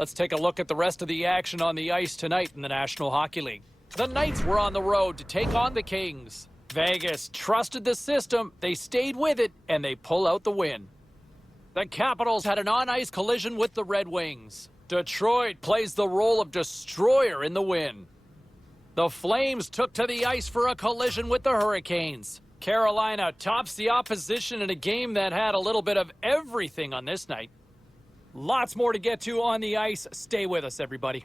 Let's take a look at the rest of the action on the ice tonight in the National Hockey League. The Knights were on the road to take on the Kings. Vegas trusted the system, they stayed with it, and they pull out the win. The Capitals had an on-ice collision with the Red Wings. Detroit plays the role of destroyer in the win. The Flames took to the ice for a collision with the Hurricanes. Carolina tops the opposition in a game that had a little bit of everything on this night. Lots more to get to on the ice. Stay with us, everybody.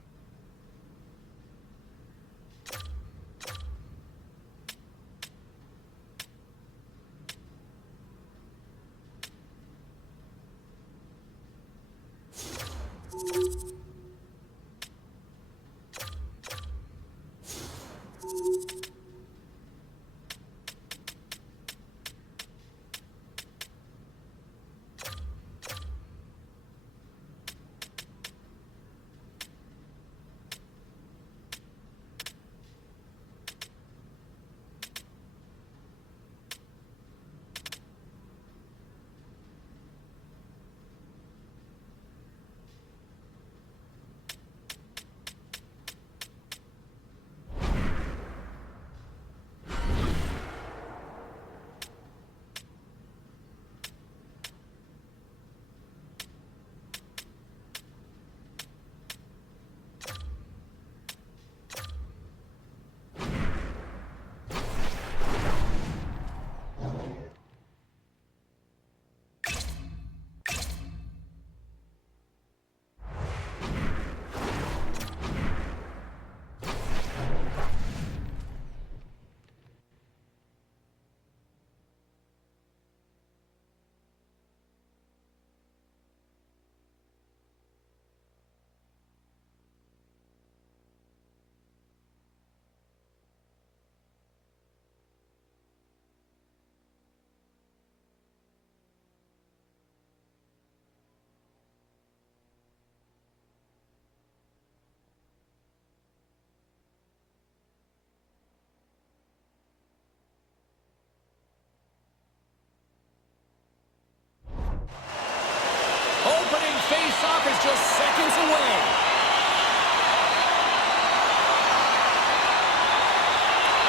Opening face-off is just seconds away.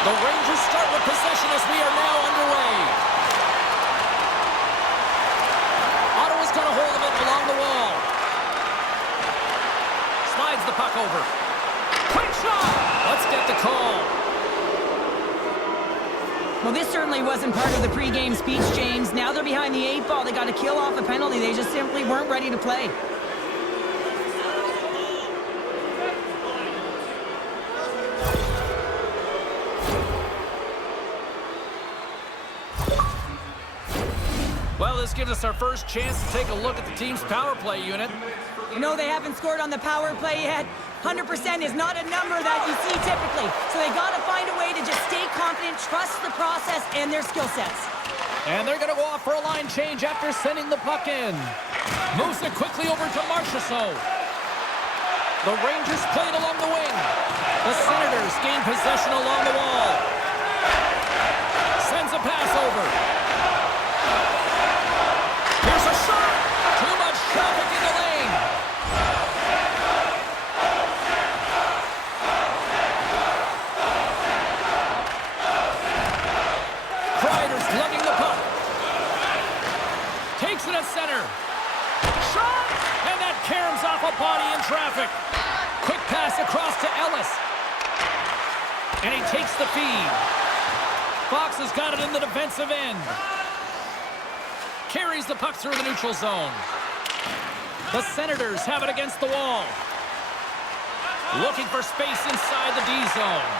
The Rangers start with possession as we are now underway. Ottawa's got a hold of it along the wall. Slides the puck over. Quick shot! Let's get the call. Well, this certainly wasn't part of the pregame speech, James. Now they're behind the 8 ball. They got to kill off a penalty. They just simply weren't ready to play. Well, this gives us our first chance to take a look at the team's power play unit. You know they haven't scored on the power play yet. 100% is not a number that you see typically. So they got to find a way to just stay confident, trust the process and their skill sets. And they're going to go off for a line change after sending the puck in. Moves it quickly over to Marchessault. The Rangers played along the wing. The Senators gain possession along the wall. Sends a pass over. Here's a shot. Too much traffic in the lane. Kreider's lugging the puck. Takes it at center. Shot! And that caroms off a body in traffic. Quick pass across to Ellis. And he takes the feed. Fox has got it in the defensive end. Carries the puck through the neutral zone. The Senators have it against the wall. Looking for space inside the D zone.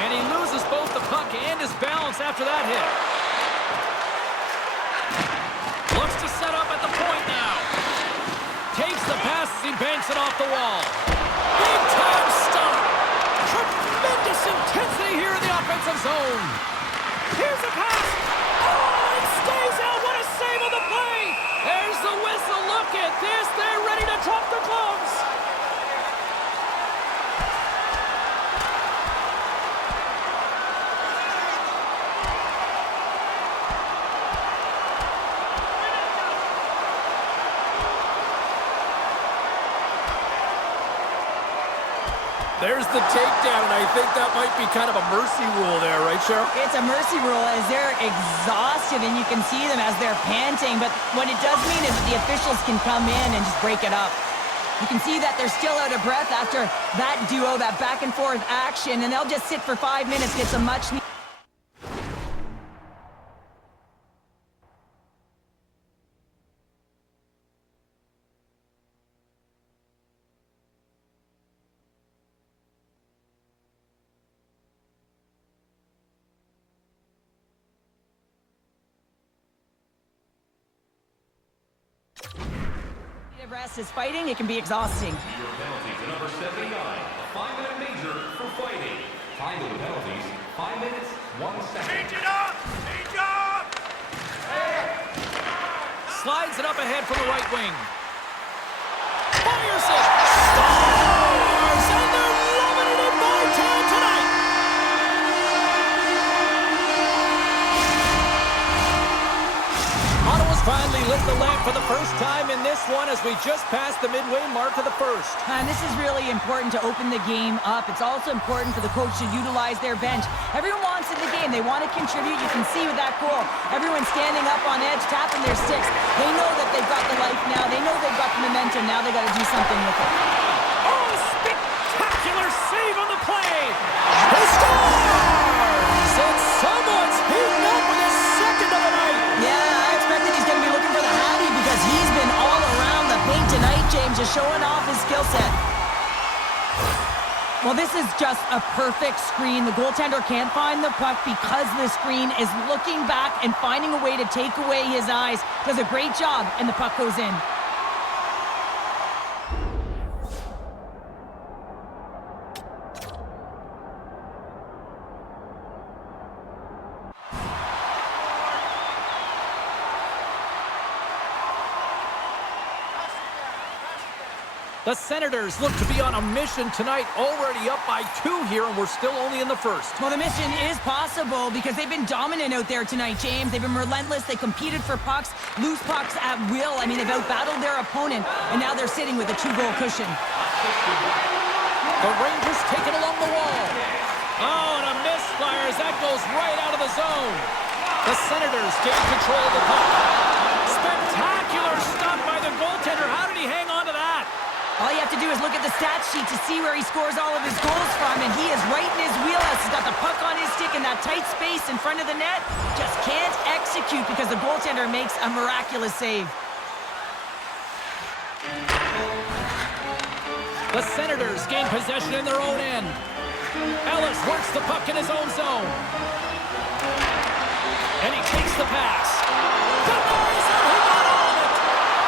And he loses both the puck and his balance after that hit. Looks to set up at the point now. Takes the pass as he banks it off the wall. Big time stop. Tremendous intensity here in the offensive zone. Here's a pass. Oh, it stays out. What a save on the play. There's the whistle. Look at this. They're ready to drop the gloves. There's the takedown, and I think that might be kind of a mercy rule there, right, Cheryl? It's a mercy rule as they're exhausted, and you can see them as they're panting. But what it does mean is that the officials can come in and just break it up. You can see that they're still out of breath after that duo, that back and forth action, and they'll just sit for 5 minutes, get some much needed. Rest is fighting, it can be exhausting. Your penalty to number 79, a 5-minute major for fighting. Time to the penalties, 5 minutes, 1 second. Change it up! Change up! Slides it up ahead from the right wing. Fires it! Stars! And they're loving it in Bytown tonight! Ottawa's finally lit the lamp for the first time in this one as we just passed the midway mark of the first. And this is really important to open the game up. It's also important for the coach to utilize their bench. Everyone wants in the game. They want to contribute. You can see with that goal, everyone's standing up on edge, tapping their sticks. They know that they've got the life now. They know they've got the momentum. Now they got to do something with it. Oh, spectacular save on the play! He scores! And someone's heating up with his second of the night! Yeah, I expected he's going to be looking for the Hattie because he's been all around the paint tonight, James, just showing off his skill set. Well, this is just a perfect screen. The goaltender can't find the puck because the screen is looking back and finding a way to take away his eyes. Does a great job, and the puck goes in. The Senators look to be on a mission tonight, already up by 2 here, and we're still only in the first. Well, the mission is possible because they've been dominant out there tonight, James. They've been relentless. They competed for pucks, loose pucks at will. I mean, they've outbattled their opponent, and now they're sitting with a 2-goal cushion. The Rangers take it along the wall. Oh, and a misfire as that goes right out of the zone. The Senators gain control of the puck. Spectacular stuff by the goaltender. How did he hang on to that? All you have to do is look at the stat sheet to see where he scores all of his goals from, and he is right in his wheelhouse. He's got the puck on his stick in that tight space in front of the net. Just can't execute because the goaltender makes a miraculous save. The Senators gain possession in their own end. Ellis works the puck in his own zone. And he takes the pass. Denies him, he got all of it!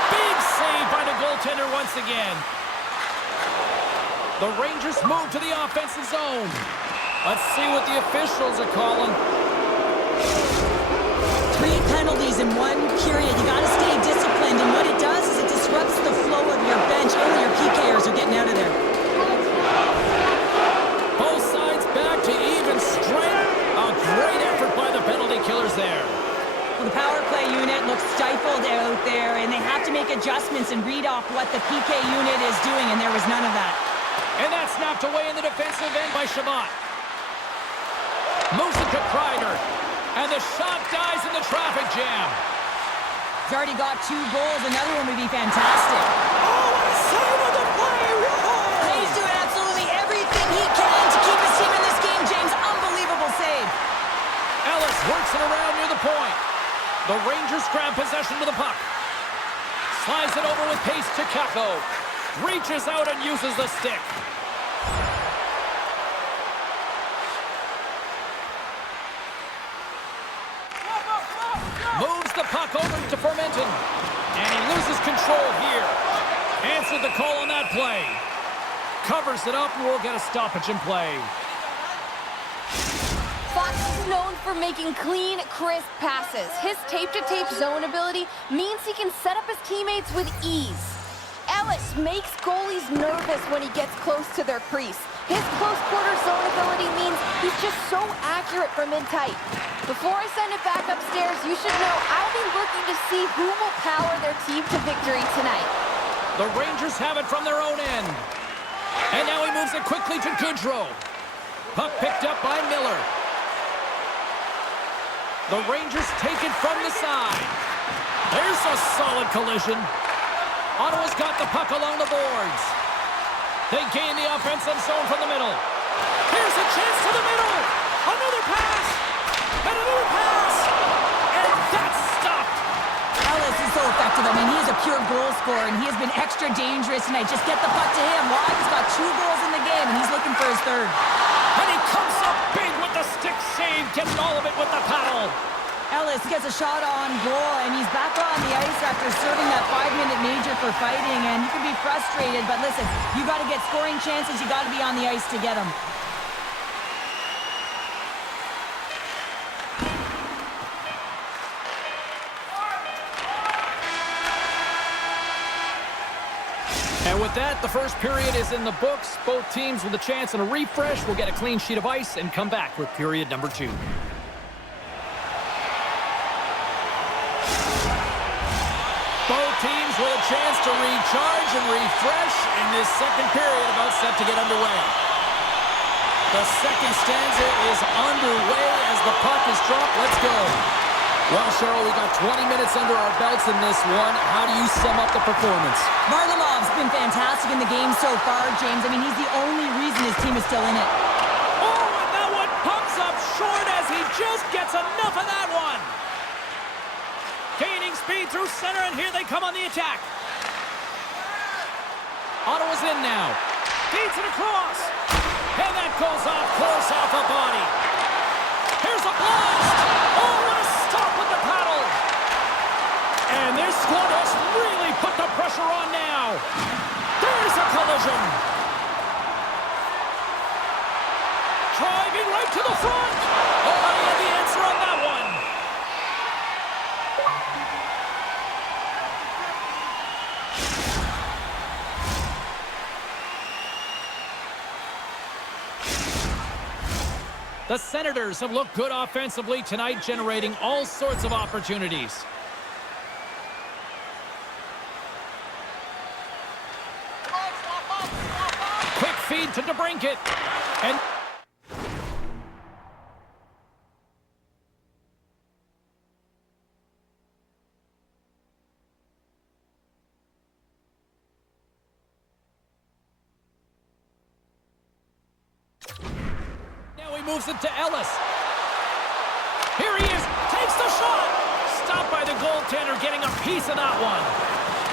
Big save by the goaltender once again. The Rangers move to the offensive zone. Let's see what the officials are calling. 3 penalties in 1 period. You got to stay disciplined, and what it does is it disrupts the flow of your bench. Only your PKers are getting out of there. Both sides back to even strength. A great effort by the penalty killers there. Well, the power play unit looks stifled out there, and they have to make adjustments and read off what the PK unit is doing, and there was none of that. And that's snapped away in the defensive end by Shabbat. Moves it to Kreider. And the shot dies in the traffic jam. He's already got 2 goals. Another one would be fantastic. Oh, what a save on the play! He's doing absolutely everything he can to keep his team in this game, James. Unbelievable save. Ellis works it around near the point. The Rangers grab possession to the puck. Slides it over with pace to Kakko. Reaches out and uses the stick. Moves the puck over to Fermenton. And he loses control here. Answered the call on that play. Covers it up and we'll get a stoppage in play. Fox is known for making clean, crisp passes. His tape-to-tape zone ability means he can set up his teammates with ease. Ellis makes goalies nervous when he gets close to their crease. His close-quarter zone ability means he's just so accurate from in tight. Before I send it back upstairs, you should know I'll be looking to see who will power their team to victory tonight. The Rangers have it from their own end. And now he moves it quickly to Goodrow. Puck picked up by Miller. The Rangers take it from the side. There's a solid collision. Ottawa's got the puck along the boards. They gain the offensive zone from the middle. Here's a chance to the middle. Another pass. And another pass. And that's stopped. Ellis is so effective. I mean, he is a pure goal scorer, and he has been extra dangerous tonight. Just get the puck to him. Why? He's got 2 goals in the game, and he's looking for his 3rd. And he comes up big with the stick save. Gets all of it with the paddle. Ellis gets a shot on goal, and he's back on the ice after serving that 5-minute major for fighting, and you can be frustrated, but listen, you got to get scoring chances, you got to be on the ice to get them. And with that, the first period is in the books. Both teams with a chance and a refresh will get a clean sheet of ice and come back with period number 2. Both teams with a chance to recharge and refresh, and this second period about set to get underway. The second stanza is underway as the puck is dropped. Let's go. Well, Cheryl, we got 20 minutes under our belts in this one. How do you sum up the performance? Varlamov's been fantastic in the game so far, James. I mean, he's the only reason his team is still in it. Oh, and that one comes up short as he just gets enough of that one. Gaining speed through center, and here they come on the attack. Ottawa's in now. Feeds it across. And that goes off course off a body. Here's a blast. Oh, what a stop with the paddle. And this squad has really put the pressure on now. There's a collision. Driving right to the front. Oh, he had the answer on that one. The Senators have looked good offensively tonight, generating all sorts of opportunities. Quick feed to DeBrincat. And moves it to Ellis. Here he is, takes the shot. Stopped by the goaltender, getting a piece of that one.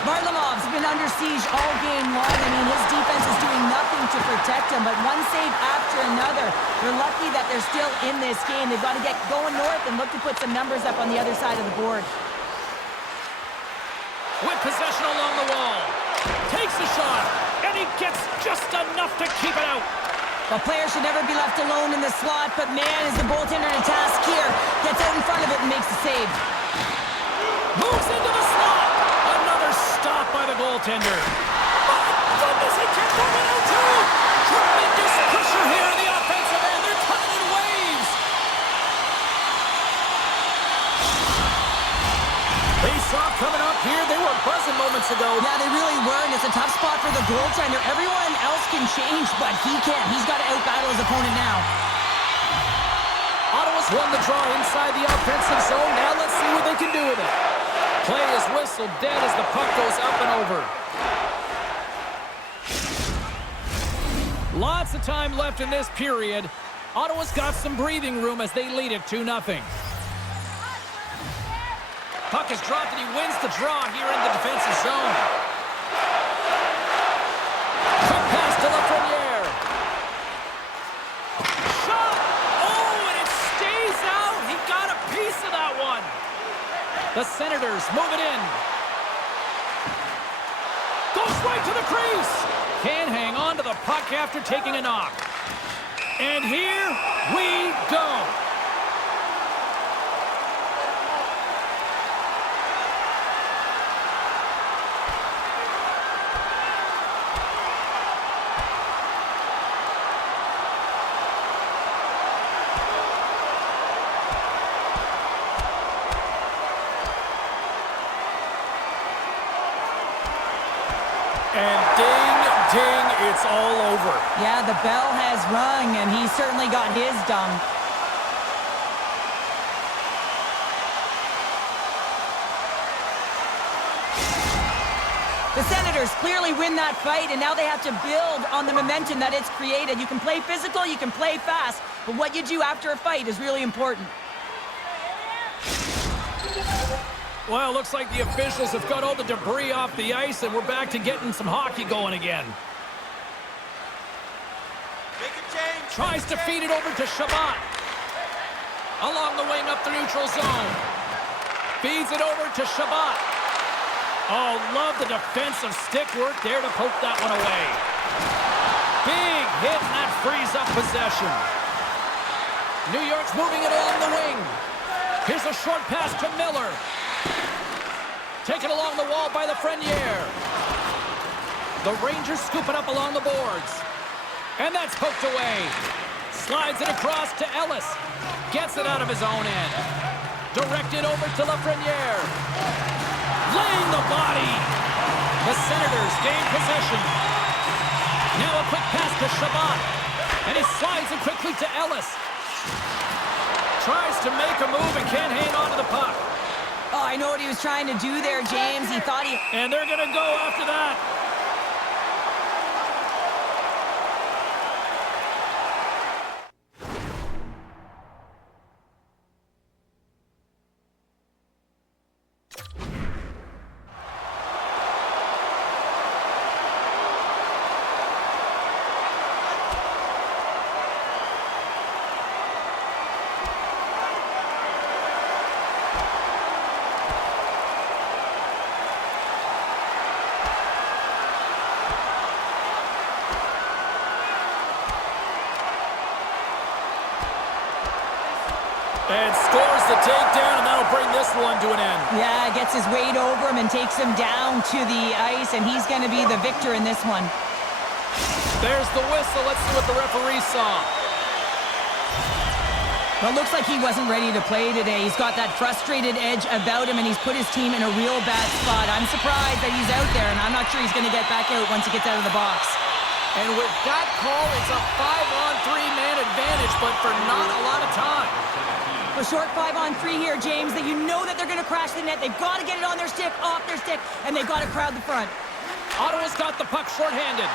Varlamov's been under siege all game long. I mean, his defense is doing nothing to protect him, but one save after another. They're lucky that they're still in this game. They've got to get going north and look to put some numbers up on the other side of the board. With possession along the wall. Takes the shot, and he gets just enough to keep it out. A player should never be left alone in the slot, but man, is the goaltender to task here. Gets out in front of it and makes the save. Moves into the slot. Another stop by the goaltender. My goodness, he can't move it out too. Tremendous pressure here in the offensive end. They're coming in waves. Face-off coming up here. They were buzzing moments ago. Yeah, they really were, and it's a tough spot for the goaltender. Everyone else can change, but he can't. He's got to out-battle his opponent now. Ottawa's won the draw inside the offensive zone. Now let's see what they can do with it. Play is whistled dead as the puck goes up and over. Lots of time left in this period. Ottawa's got some breathing room as they lead it 2-0. Puck is dropped and he wins the draw here in the defensive zone. Quick pass to Lafreniere. Shot! Oh, and it stays out. He got a piece of that one. The Senators move it in. Goes right to the crease. Can't hang on to the puck after taking a knock. And here we go. And ding, ding, it's all over. Yeah, the bell has rung, and he certainly got his done. The Senators clearly win that fight, and now they have to build on the momentum that it's created. You can play physical, you can play fast, but what you do after a fight is really important. Well, looks like the officials have got all the debris off the ice, and we're back to getting some hockey going again. Make a change. Tries to feed it over to Shabbat. Along the wing up the neutral zone. Feeds it over to Shabbat. Oh, love the defensive stick work there to poke that one away. Big hit, and that frees up possession. New York's moving it along the wing. Here's a short pass to Miller. Taken along the wall by Lafreniere. The Rangers scoop it up along the boards. And that's poked away. Slides it across to Ellis. Gets it out of his own end. Directed over to Lafreniere. Laying the body. The Senators gain possession. Now a quick pass to Shabbat. And he slides it quickly to Ellis. Tries to make a move and can't hang on to the puck. Oh, I know what he was trying to do there, James. He thought he... And they're going to go after that. And scores the takedown, and that'll bring this one to an end. Yeah, gets his weight over him and takes him down to the ice, and he's going to be the victor in this one. There's the whistle. Let's see what the referee saw. Well, it looks like he wasn't ready to play today. He's got that frustrated edge about him, and he's put his team in a real bad spot. I'm surprised that he's out there, and I'm not sure he's going to get back out once he gets out of the box. And with that call, it's a 5-on-3 man advantage, but for not a lot of time. A short 5-on-3 here, James, that you know that they're going to crash the net. They've got to get it on their stick, off their stick, and they've got to crowd the front. Ottawa's got the puck shorthanded.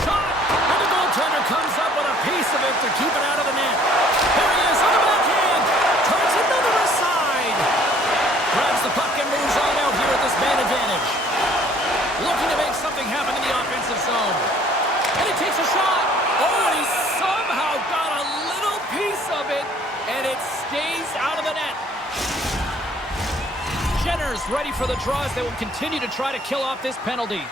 Shot! And the goaltender comes up with a piece of it to keep it out of the net. There he is on the backhand. Turns another aside. Grabs the puck and moves on out here at this man advantage. Looking to make something happen in the offensive zone. And he takes a shot. Oh, and he somehow got a little piece of it, and it stays out of the net. Jenner's ready for the draws. They will continue to try to kill off this penalty.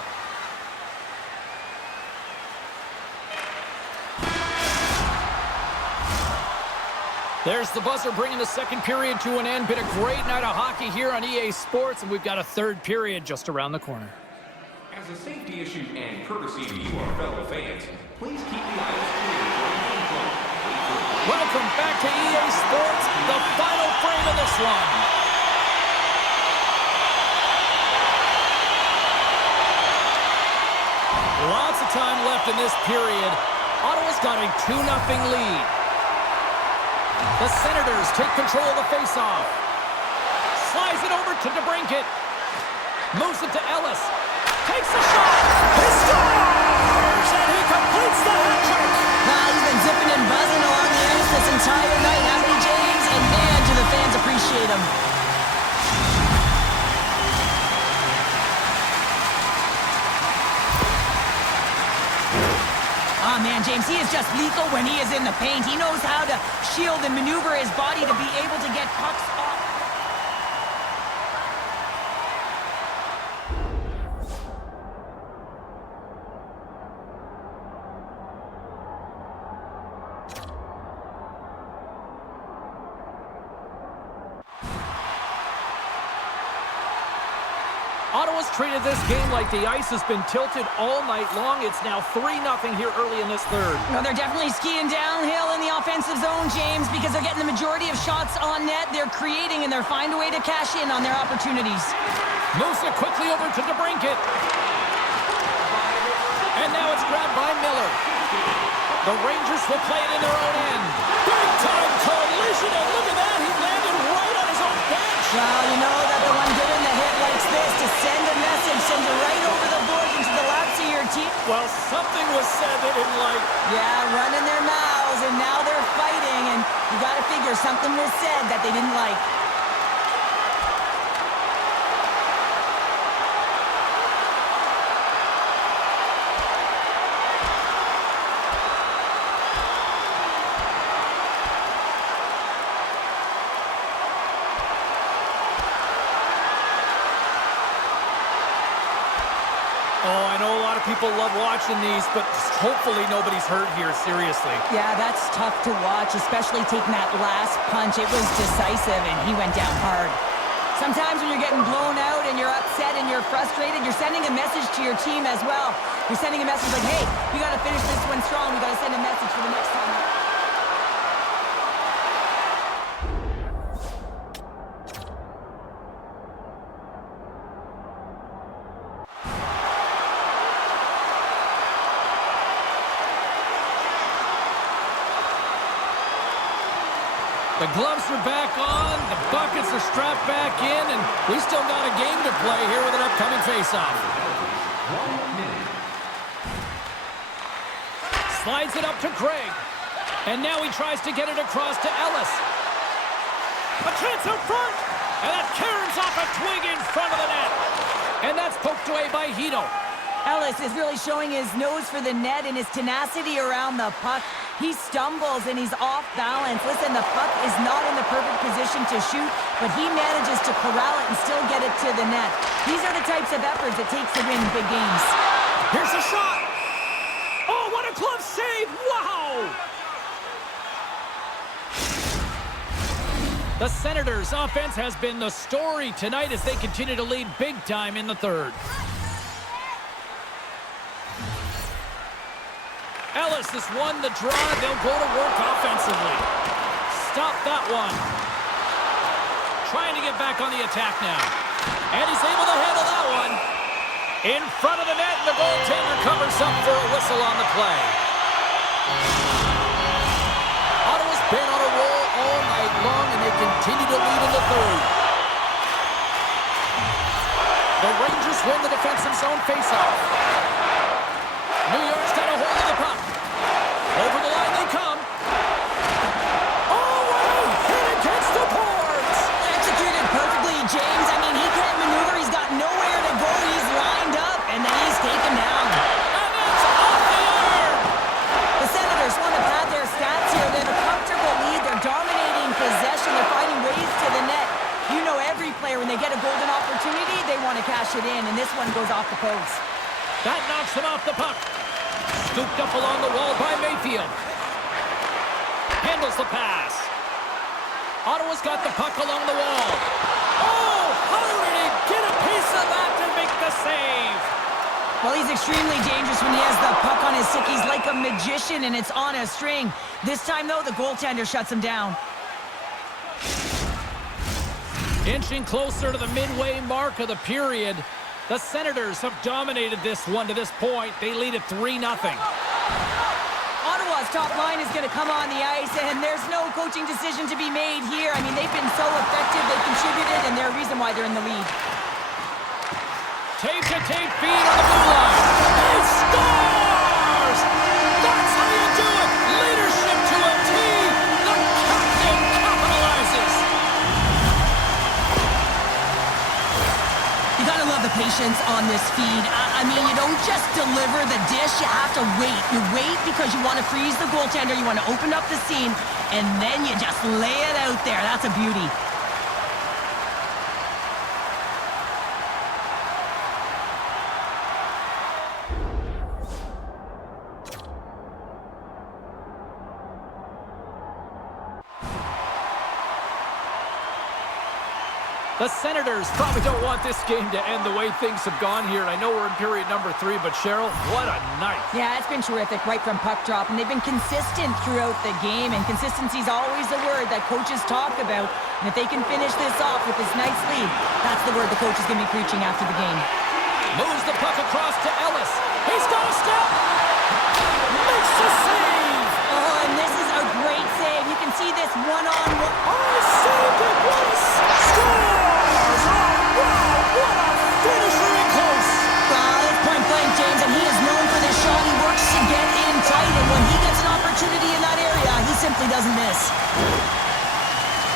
There's the buzzer bringing the second period to an end. Been a great night of hockey here on EA Sports, and we've got a third period just around the corner. As a safety issue and courtesy to you, our fellow fans, please keep the aisles clear during game play. Welcome back to EA Sports, the final frame of this one. Lots of time left in this period. Ottawa's got a 2-0 lead. The Senators take control of the faceoff. Slides it over to DeBrincat. Moves it to Ellis. Takes a shot. He scores! And he completes the hat trick. Well, he's been zipping and buzzing along the ice this entire night, hasn't he, James? And man, do the fans appreciate him. Oh, man, James, he is just lethal when he is in the paint. He knows how to shield and maneuver his body to be able to get pucks off. Ottawa's treated this game like the ice has been tilted all night long. It's now 3-0 here early in this third. No, they're definitely skiing downhill in the offensive zone, James, because they're getting the majority of shots on net. They're creating, and they're finding a way to cash in on their opportunities. Moves it quickly over to DeBrincat. it's grabbed by Miller. The Rangers will play it in their own end. Big time collision, and look at that, he landed right on his own bench. Well, you know that the one giving the hit likes this, to send a message, send it right over the boards into the laps of your team. Well, something was said they didn't like. Yeah, running their mouths, and now they're fighting, and you got to figure something was said that they didn't like. Oh, I know a lot of people love watching these, but hopefully nobody's hurt here, seriously. Yeah, that's tough to watch, especially taking that last punch. It was decisive, and he went down hard. Sometimes when you're getting blown out and you're upset and you're frustrated, you're sending a message to your team as well. You're sending a message like, hey, we got to finish this one strong. We got to send a message for the next time. The gloves are back on, the buckets are strapped back in, and we still got a game to play here with an upcoming face-off. Slides it up to Craig, and now he tries to get it across to Ellis. A chance out front, and that caroms off a twig in front of the net. And that's poked away by Hito. Ellis is really showing his nose for the net and his tenacity around the puck. He stumbles and he's off balance. Listen, the puck is not in the perfect position to shoot, but he manages to corral it and still get it to the net. These are the types of efforts it takes to win big games. Here's a shot. Oh, what a glove save. Wow. The Senators' offense has been the story tonight as they continue to lead big time in the third. Ellis has won the draw. They'll go to work offensively. Stop that one. Trying to get back on the attack now. And he's able to handle that one. In front of the net, and the goaltender covers up for a whistle on the play. Ottawa's been on a roll all night long, and they continue to lead in the third. The Rangers win the defensive zone faceoff. New York's got a hold of the puck. Over the line they come. Oh, what a hit against the boards! Executed perfectly, James. I mean, he can't maneuver. He's got nowhere to go. He's lined up, and then he's taken down. And it's off the iron! The Senators want to pad their stats here. They have a comfortable lead. They're dominating possession. They're finding ways to the net. You know every player, when they get a golden opportunity, they want to cash it in, and this one goes off the post. That knocks him off the puck. Scooped up along the wall by Mayfield. Handles the pass. Ottawa's got the puck along the wall. Oh, how did he get a piece of that to make the save? Well, he's extremely dangerous when he has the puck on his stick. He's like a magician, and it's on a string. This time, though, the goaltender shuts him down. Inching closer to the midway mark of the period. The Senators have dominated this one to this point. They lead at 3-0. Ottawa's top line is going to come on the ice, and there's no coaching decision to be made here. I mean, they've been so effective, they contributed, and they're a reason why they're in the lead. Tape-to-tape feed on the blue line. He scores! That's how you do it! Leadership to a T! The captain capitalizes! You gotta love the patience on this feed. I mean, you don't just deliver the dish, you have to wait. You wait because you want to freeze the goaltender, you want to open up the seam, and then you just lay it out there. That's a beauty. The Senators probably don't want this game to end the way things have gone here. I know we're in period number 3, but Cheryl, what a night. Yeah, it's been terrific right from puck drop, and they've been consistent throughout the game, and consistency is always a word that coaches talk about. And if they can finish this off with this nice lead, that's the word the coach is going to be preaching after the game. Moves the puck across to Ellis. He's got a step. Makes the save. Oh, and this is a great save. You can see this one-on-one. Oh, saved it. What a scores! Oh, wow, what a finisher in close. It's point blank, James, and he is known for this shot. He works to get in tight, and when he gets an opportunity in that area, he simply doesn't miss.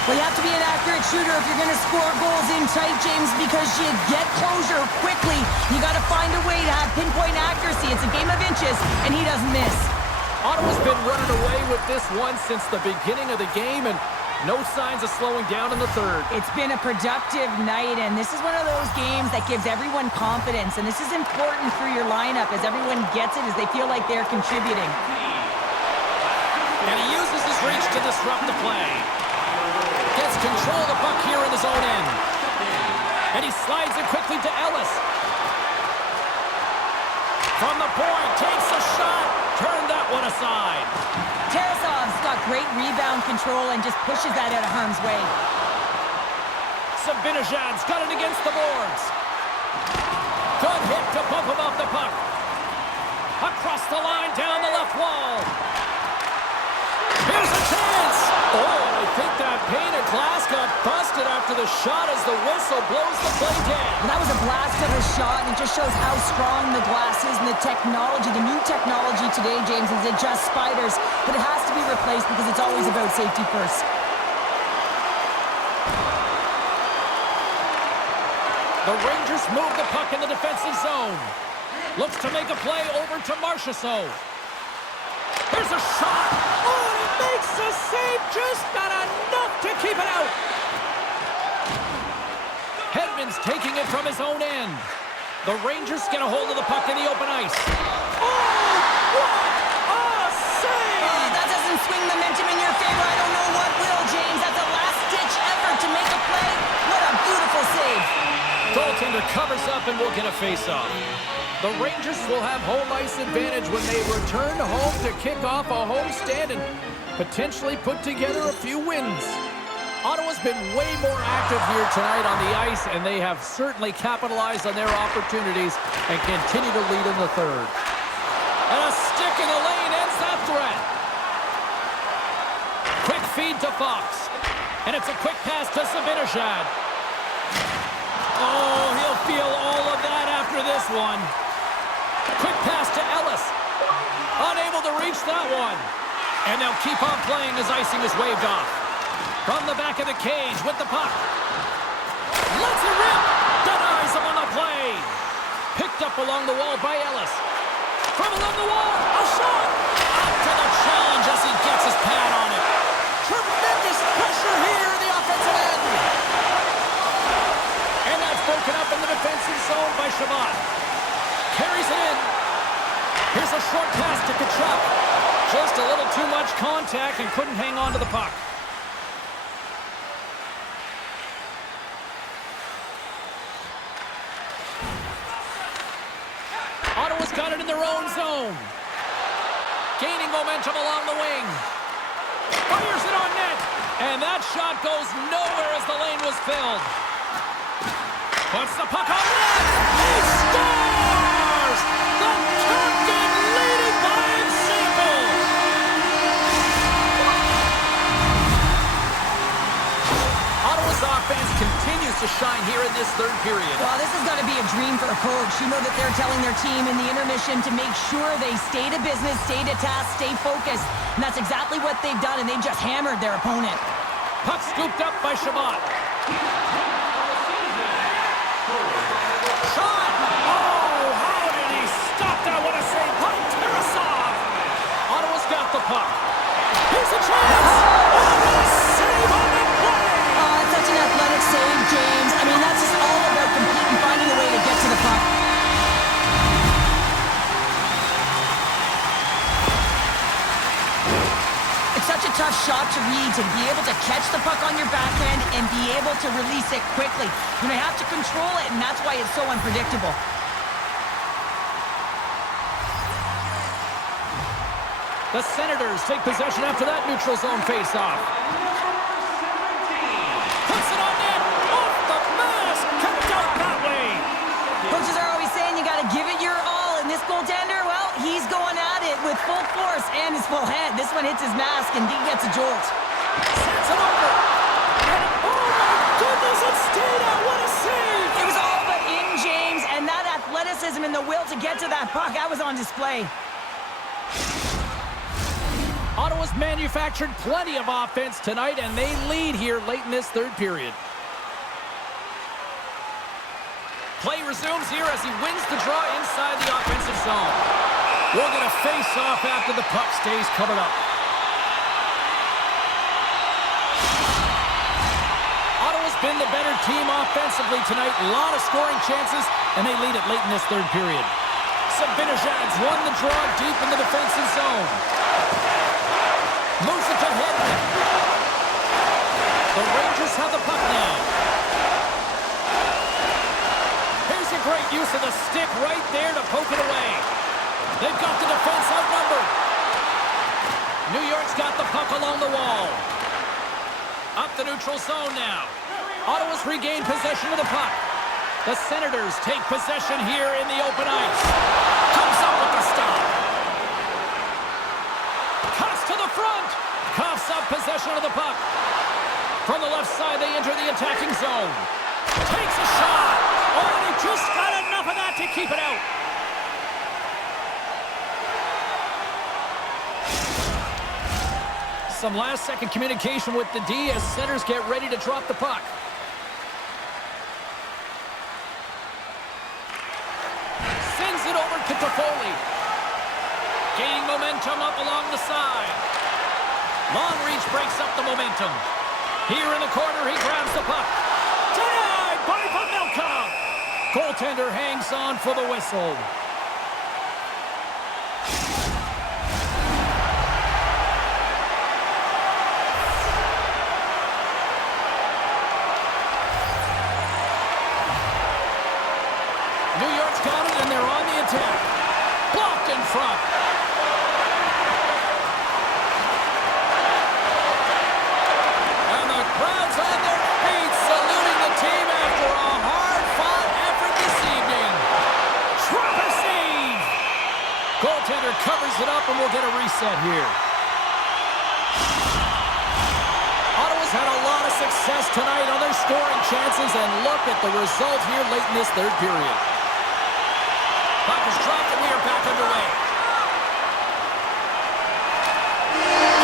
Well, you have to be an accurate shooter if you're going to score goals in tight, James, because you get closure quickly. You got to find a way to have pinpoint accuracy. It's a game of inches, and he doesn't miss. Ottawa's been running away with this one since the beginning of the game, and no signs of slowing down in the third. It's been a productive night, and this is one of those games that gives everyone confidence, and this is important for your lineup as everyone gets it, as they feel like they're contributing. And he uses his reach to disrupt the play. Gets control of the puck here in his own end. And he slides it quickly to Ellis. From the point, takes a shot. Turn that one aside. Tarasov's got great rebound control and just pushes that out of harm's way. Zibanejad's got it against the boards. Good hit to bump him off the puck. Across the line, down the left wall. Here's a chance. Oh, I think that pane of glass got busted after the shot as the whistle blows the play dead. And that was a blast of a shot, and it just shows how strong the glass is and the technology. The new technology today, James, is it just spiders, but it has to be replaced because it's always about safety first. The Rangers move the puck in the defensive zone. Looks to make a play over to Marchessault. Here's a shot. Oh, and he makes the save. Just not enough to keep it out. Hedman's taking it from his own end. The Rangers get a hold of the puck in the open ice. Oh, what a save! That doesn't swing momentum in your favor. I don't know what will, James. That's a last-ditch effort to make a play. What a beautiful save. Goaltender covers up and will get a face-off. The Rangers will have home ice advantage when they return home to kick off a homestand and potentially put together a few wins. Ottawa's been way more active here tonight on the ice, and they have certainly capitalized on their opportunities and continue to lead in the third. And a stick in the lane ends that threat. Quick feed to Fox. And it's a quick pass to Zibanejad. Oh, he'll feel all of that after this one. Quick pass to Ellis. Unable to reach that one. And they'll keep on playing as icing is waved off. From the back of the cage with the puck. Lets it rip. Denies him on the play. Picked up along the wall by Ellis. From along the wall, a shot. Up to the challenge as he gets his pad on it. Tremendous pressure here in the offensive end. And that's broken up in the defensive zone by Chabot. Carries it in. Here's a short pass to Tkachuk. Just a little too much contact and couldn't hang on to the puck. Ottawa's got it in their own zone. Gaining momentum along the wing. Fires it on net. And that shot goes nowhere as the lane was filled. Puts the puck on net. He scores! The captain leading by example. Ottawa's offense continues to shine here in this third period. Well, this has got to be a dream for a coach. You know that they're telling their team in the intermission to make sure they stay to business, stay to task, stay focused. And that's exactly what they've done, and they've just hammered their opponent. Puck scooped up by Chabot. Shot! Oh, how did he stop that? What a save by Tarasov! Ottawa's got the puck. Here's a chance! Oh, what a save on the play! Oh, it's such an athletic save, James. I mean, that's just all about competing, finding a way to get to the puck. It's such a tough shot to read, to be able to catch the puck on your backhand and be able to release it quickly. You know, you have to control it, and that's why it's so unpredictable. The Senators take possession after that neutral zone face-off. Puts it on net, off the mask, kept out that way. Coaches are always saying you his mask, and D gets a jolt. Sends it over. And oh my goodness, it's stayed out. What a save. It was all but in, James, and that athleticism and the will to get to that puck, that was on display. Ottawa's manufactured plenty of offense tonight, and they lead here late in this third period. Play resumes here as he wins the draw inside the offensive zone. We'll get a face-off after the puck stays covered up. Ottawa's been the better team offensively tonight. A lot of scoring chances, and they lead it late in this third period. Zibanejad's won the draw deep in the defensive zone. Moves it to Hedman. The Rangers have the puck now. Here's a great use of the stick right there to poke it away. They've got the defense outnumbered. New York's got the puck along the wall. Up the neutral zone now. Ottawa's regained possession of the puck. The Senators take possession here in the open ice. Comes up with the stop. Cuts to the front. Coughs up possession of the puck. From the left side, they enter the attacking zone. Takes a shot. Oh, and he just got enough of that to keep it out. Some last-second communication with the D as centers get ready to drop the puck. Sends it over to Toffoli. Gaining momentum up along the side. Long reach breaks up the momentum. Here in the corner, he grabs the puck. Denied by Pavelka. Goaltender hangs on for the whistle. New York's got it, and they're on the attack. Blocked in front. And the crowd's on their feet, saluting the team after a hard-fought effort this evening. Trapper save! Goaltender covers it up, and we'll get a reset here. Ottawa's had a lot of success tonight on their scoring chances, and look at the result here late in this third period. Puck is dropped, and we are back underway.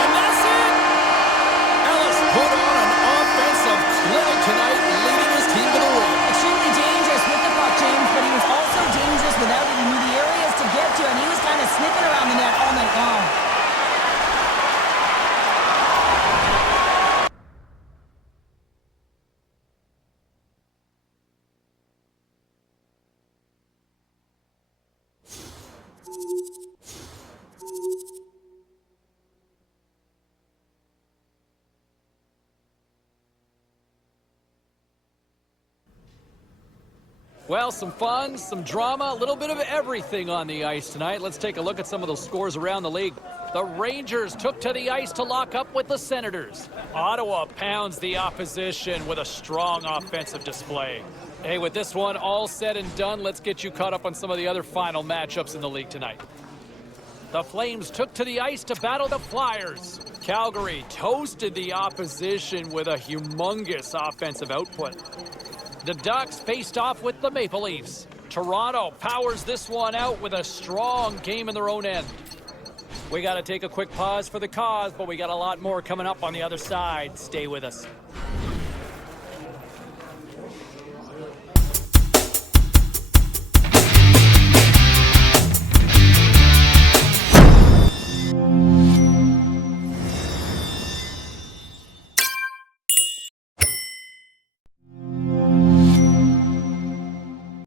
And that's it! Ellis put on an offensive clinic tonight, leading his team to the win. Extremely dangerous with the puck, James, but he was also dangerous without it. He knew the areas to get to, and he was kind of sniffing around the net all night long. Well, some fun, some drama, a little bit of everything on the ice tonight. Let's take a look at some of those scores around the league. The Rangers took to the ice to lock up with the Senators. Ottawa pounds the opposition with a strong offensive display. Hey, with this one all said and done, let's get you caught up on some of the other final matchups in the league tonight. The Flames took to the ice to battle the Flyers. Calgary toasted the opposition with a humongous offensive output. The Ducks faced off with the Maple Leafs. Toronto powers this one out with a strong game in their own end. We got to take a quick pause for the cause, but we got a lot more coming up on the other side. Stay with us.